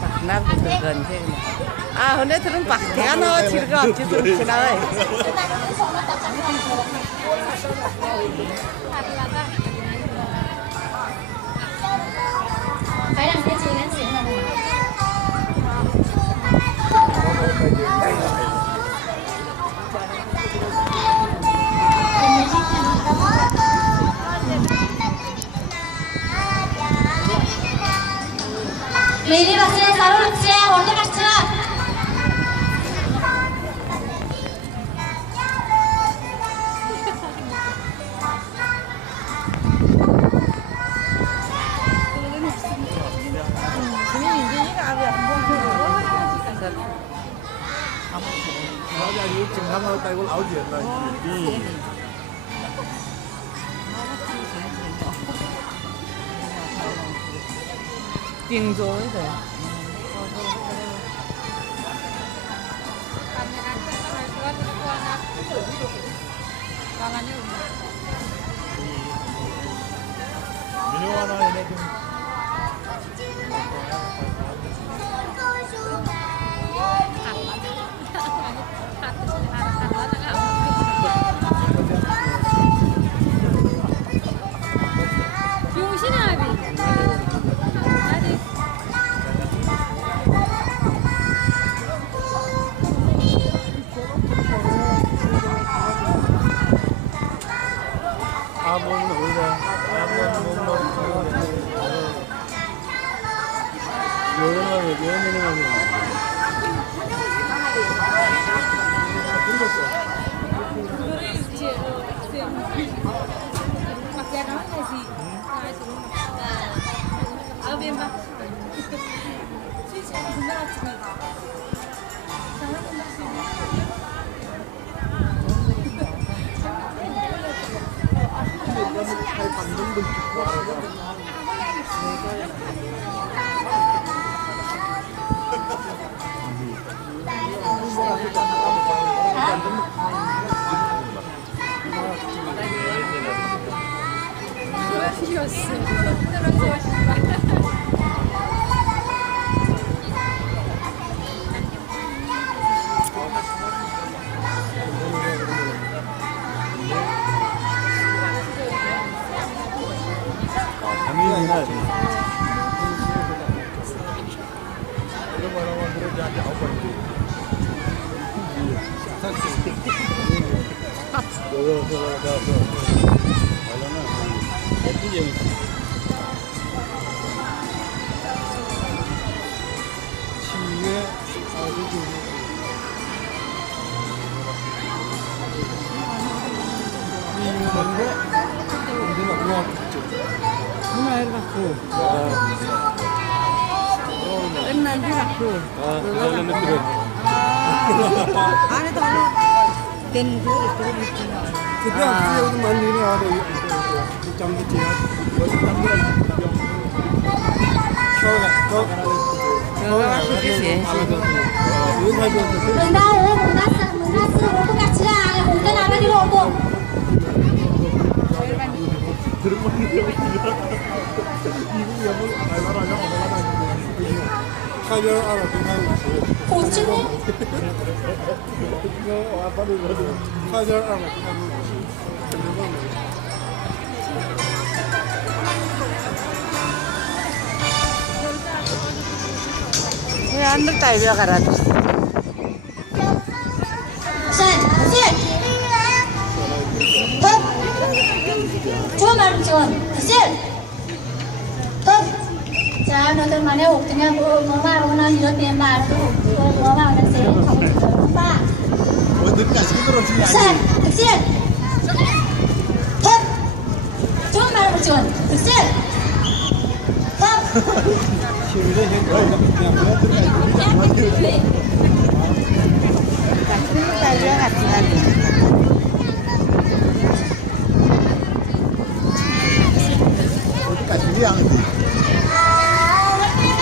Bạc Nam từ gần thế này. À hôm nay tôi bạc thế nó chỉ gặp chứ tôi chỉ nói. Phải làm cái gì đến diễn rồi. 미리 봤으면 바로 루치에 원래 같이라. Nói ra những chừng năm hơn tay của lão chuyện rồi. Tiếng rối rồi. 민호 하나 얘네 좀. 용신 abi. Hadi. 아몬은 오히려 아몬 요런하게 끝난 줄 알고. 안에도 된 거 있고. 그때 여기 많이 내려와도 잠도 지나 어디 잠들어 샤워가 문화스 같이 라. 공대 나가 뒤로 오고. 카별 알아 그냥 고치네. 카별 알아 왜 안 들다 이거 가라. 좋은 말은 지원. 자, 너들 만에 옥등에 뭐 말하거나 이런 데 말도 뭐 말하는 세 정도 봐. 어디까지 힘들어 득실. 좋은 말은 지원. 득실. 힘이 그냥